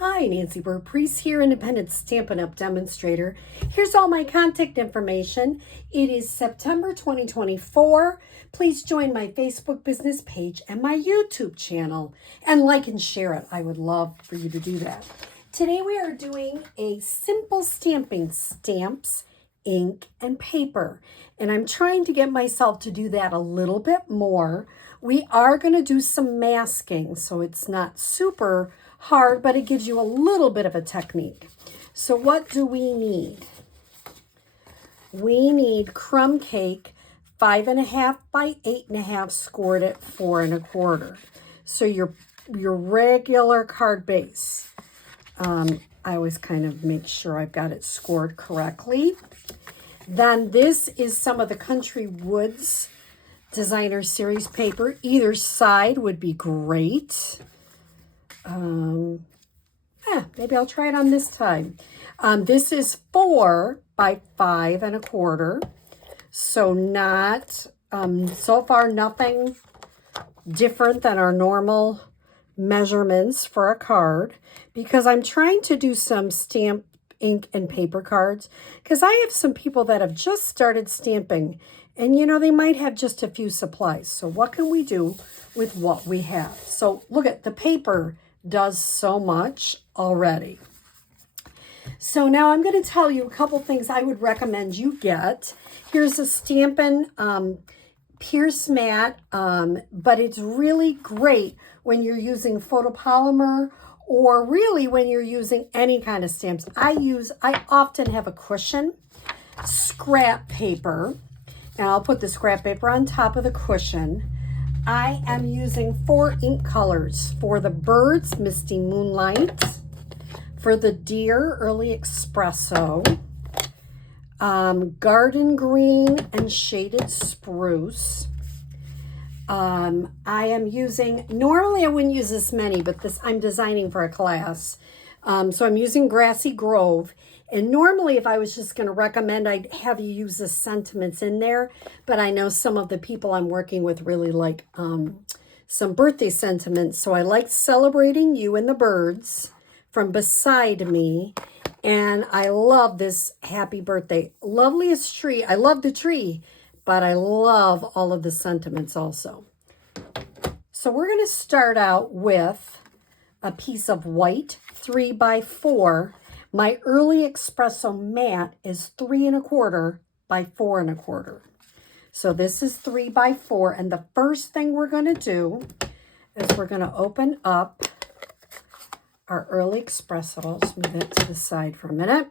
Hi, Nancy Burt-Preece here, Independent Stampin' Up! Demonstrator. Here's all my contact information. It is September 2024. Please join my Facebook business page and my YouTube channel and like and share it. I would love for you to do that. Today we are doing a simple stamping, stamps, ink, and paper. And I'm trying to get myself to do that a little bit more. We are going to do some masking, so it's not super hard, but it gives you a little bit of a technique. So what do we need? We need crumb cake, 5.5 by 8.5, scored at 4 1/4. So your regular card base. I always kind of make sure I've got it scored correctly. Then this is some of the Country Woods Designer Series paper. Either side would be great. Maybe I'll try it on this time. This is 4 by 5 1/4. So not, so far nothing different than our normal measurements for a card, because I'm trying to do some stamp, ink, and paper cards, because I have some people that have just started stamping, and you know, they might have just a few supplies. So what can we do with what we have? So look at the paper does so much already. So now I'm going to tell you a couple things I would recommend you get. Here's a Stampin' Pierce mat, but it's really great when you're using photopolymer, or really when you're using any kind of stamps. I often have a cushion, scrap paper, and I'll put the scrap paper on top of the cushion. I am using 4 ink colors: for the birds, Misty Moonlight; for the deer, Early Espresso; garden green and shaded spruce. I am using, normally I wouldn't use this many, but this I'm designing for a class. So I'm using Grassy Grove. And normally if I was just going to recommend, I'd have you use the sentiments in there. But I know some of the people I'm working with really like some birthday sentiments. So I like Celebrating You and the Birds from Beside Me. And I love this Happy Birthday. Loveliest tree. I love the tree, but I love all of the sentiments also. So we're going to start out with a piece of white, 3 by 4. My Early Espresso mat is 3 1/4 by 4 1/4. So this is 3 by 4. And the first thing we're going to do is we're going to open up our Early Espresso. I'll just move it to the side for a minute.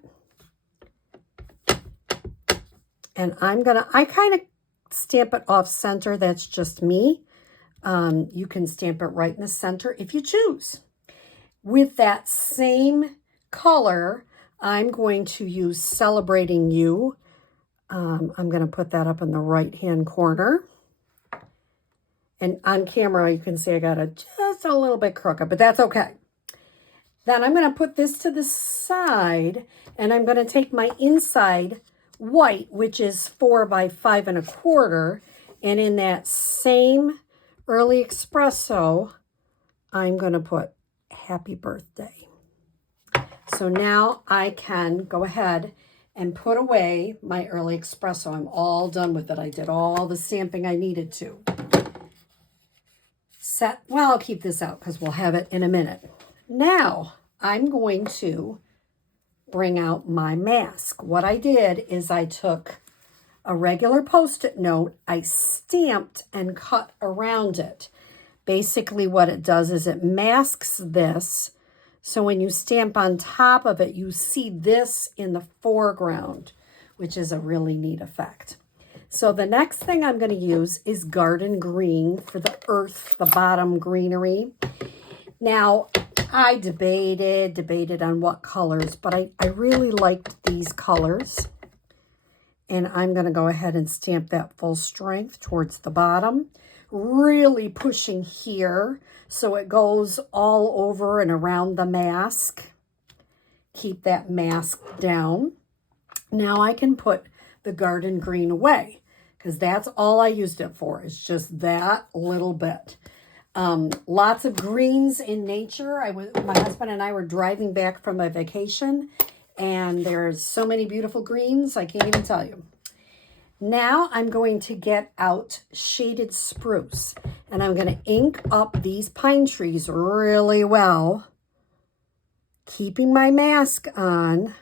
And I kind of stamp it off center. That's just me. You can stamp it right in the center if you choose. With that same color, I'm going to use Celebrating You. I'm going to put that up in the right-hand corner. And on camera, you can see I got it just a little bit crooked, but that's okay. Then I'm going to put this to the side, and I'm going to take my inside white, which is 4 by 5 1/4, and in that same Early Espresso, I'm going to put Happy Birthday. So now I can go ahead and put away my Early Espresso. I'm all done with it. I did all the stamping I needed to. Well, I'll keep this out because we'll have it in a minute. Now I'm going to bring out my mask. What I did is I took a regular Post-it note, I stamped and cut around it. Basically what it does is it masks this. So when you stamp on top of it, you see this in the foreground, which is a really neat effect. So the next thing I'm going to use is Garden Green for the earth, the bottom greenery. Now, I debated on what colors, but I really liked these colors. And I'm going to go ahead and stamp that full strength towards the bottom, really pushing here so it goes all over and around the mask. Keep that mask down. Now I can put the garden green away because that's all I used it for, is just that little bit. Lots of greens in nature. My husband and I were driving back from a vacation, and there's so many beautiful greens, I can't even tell you. Now I'm going to get out shaded spruce, and I'm going to ink up these pine trees really well, keeping my mask on,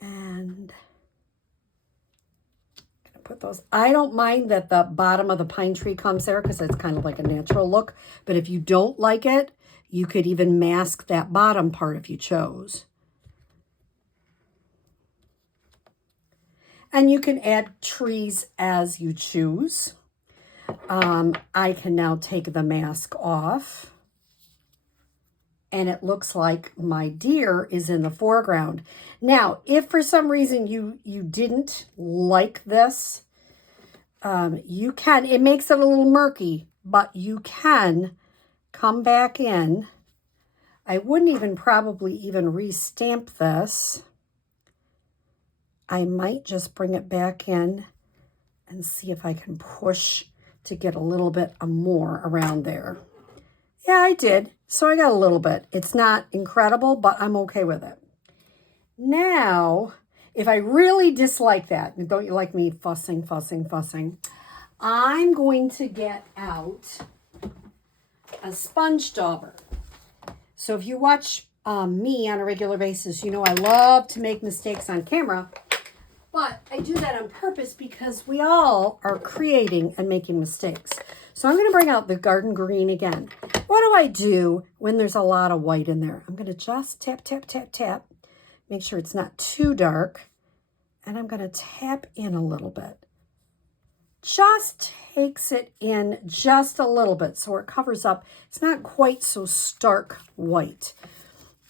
and put those. I don't mind that the bottom of the pine tree comes there because it's kind of like a natural look. But if you don't like it, you could even mask that bottom part if you chose. And you can add trees as you choose. I can now take the mask off. And it looks like my deer is in the foreground. Now, if for some reason you didn't like this, you can, it makes it a little murky, but you can come back in. I wouldn't even probably even restamp this. I might just bring it back in and see if I can push to get a little bit more around there. Yeah, I did. So I got a little bit. It's not incredible, but I'm okay with it. Now, if I really dislike that, and don't you like me fussing, I'm going to get out a sponge dauber. So if you watch me on a regular basis, you know I love to make mistakes on camera, but I do that on purpose because we all are creating and making mistakes. So I'm going to bring out the garden green again. What do I do when there's a lot of white in there? I'm going to just tap, tap, tap, tap. Make sure it's not too dark. And I'm going to tap in a little bit. Just takes it in just a little bit so it covers up. It's not quite so stark white.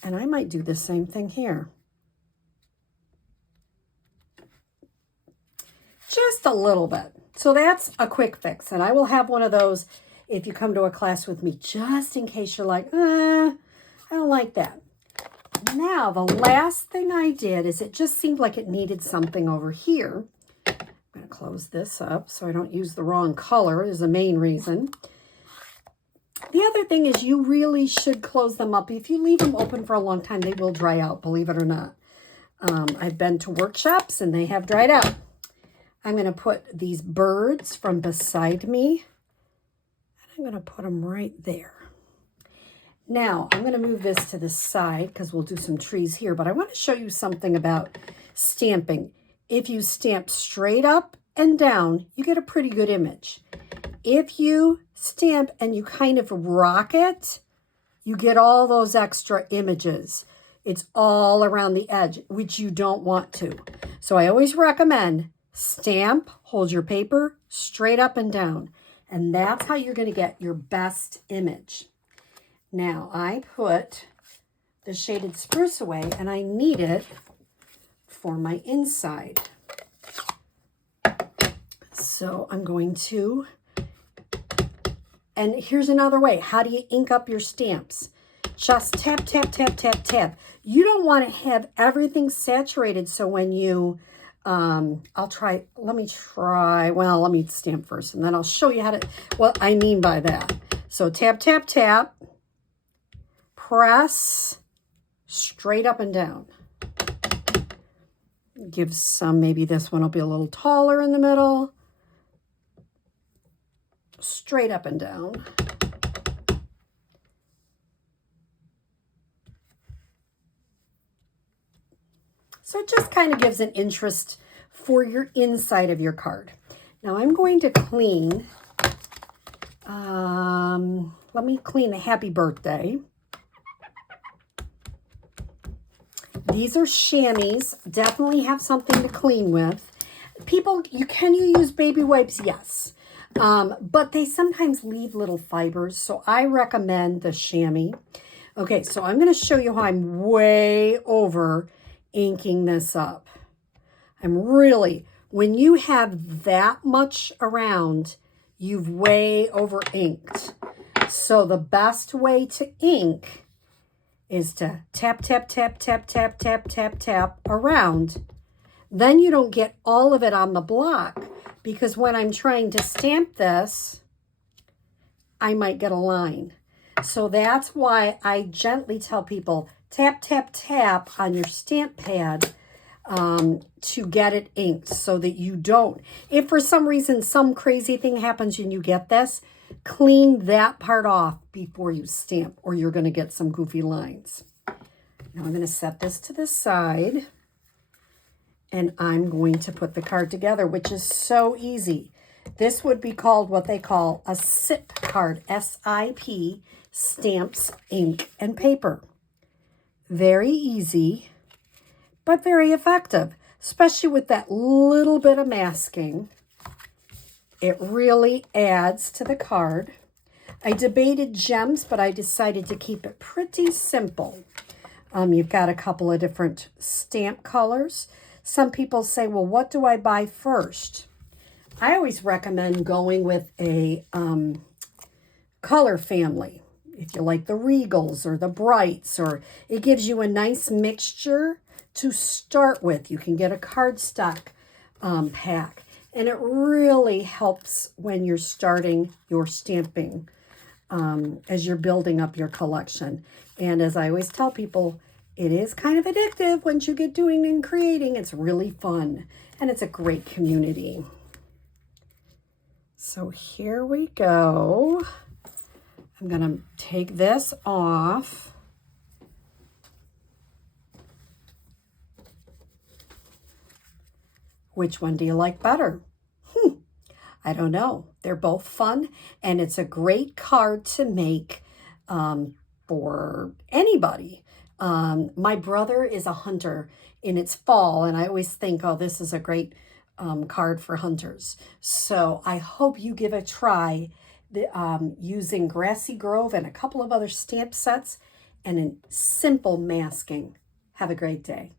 And I might do the same thing here. Just a little bit. So that's a quick fix. And I will have one of those if you come to a class with me, just in case you're like, I don't like that. Now, the last thing I did is it just seemed like it needed something over here. I'm going to close this up so I don't use the wrong color is the main reason. The other thing is you really should close them up. If you leave them open for a long time, they will dry out, believe it or not. I've been to workshops and they have dried out. I'm going to put these birds from beside me, and I'm going to put them right there. Now, I'm going to move this to the side because we'll do some trees here, but I want to show you something about stamping. If you stamp straight up and down, you get a pretty good image. If you stamp and you kind of rock it, you get all those extra images. It's all around the edge, which you don't want to. So I always recommend stamp, hold your paper straight up and down. And that's how you're going to get your best image. Now I put the shaded spruce away and I need it for my inside. So I'm going to, and here's another way. How do you ink up your stamps? Just tap, tap, tap, tap, tap. You don't want to have everything saturated. So when you, let me stamp first and then I'll show you how to, what I mean by that. So tap, tap, tap, press straight up and down. Give some, maybe this one will be a little taller in the middle. Straight up and down. So it just kind of gives an interest for your inside of your card. Now I'm going to clean, let me clean the happy birthday. These are chamois, definitely have something to clean with. People, you use baby wipes? Yes. But they sometimes leave little fibers, so I recommend the chamois. Okay, so I'm going to show you how I'm way over inking this up. When you have that much around, you've way over inked. So the best way to ink is to tap, tap, tap, tap, tap, tap, tap, tap around. Then you don't get all of it on the block because when I'm trying to stamp this, I might get a line. So that's why I gently tell people, tap, tap, tap on your stamp pad to get it inked so that you don't. If for some reason some crazy thing happens and you get this, clean that part off before you stamp or you're going to get some goofy lines. Now I'm going to set this to the side and I'm going to put the card together, which is so easy. This would be called what they call a SIP card, S-I-P, stamps, ink, and paper. Very easy, but very effective, especially with that little bit of masking. It really adds to the card. I debated gems, but I decided to keep it pretty simple. You've got a couple of different stamp colors. Some people say, well, what do I buy first? I always recommend going with a color family. If you like the Regals or the Brights, or it gives you a nice mixture to start with. You can get a cardstock pack, and it really helps when you're starting your stamping as you're building up your collection. And as I always tell people, it is kind of addictive once you get doing and creating. It's really fun, and it's a great community. So here we go. I'm going to take this off. Which one do you like better? I don't know. They're both fun, and it's a great card to make for anybody. My brother is a hunter, and it's fall, and I always think, oh, this is a great card for hunters. So I hope you give a try using Grassy Grove and a couple of other stamp sets and a simple masking. Have a great day.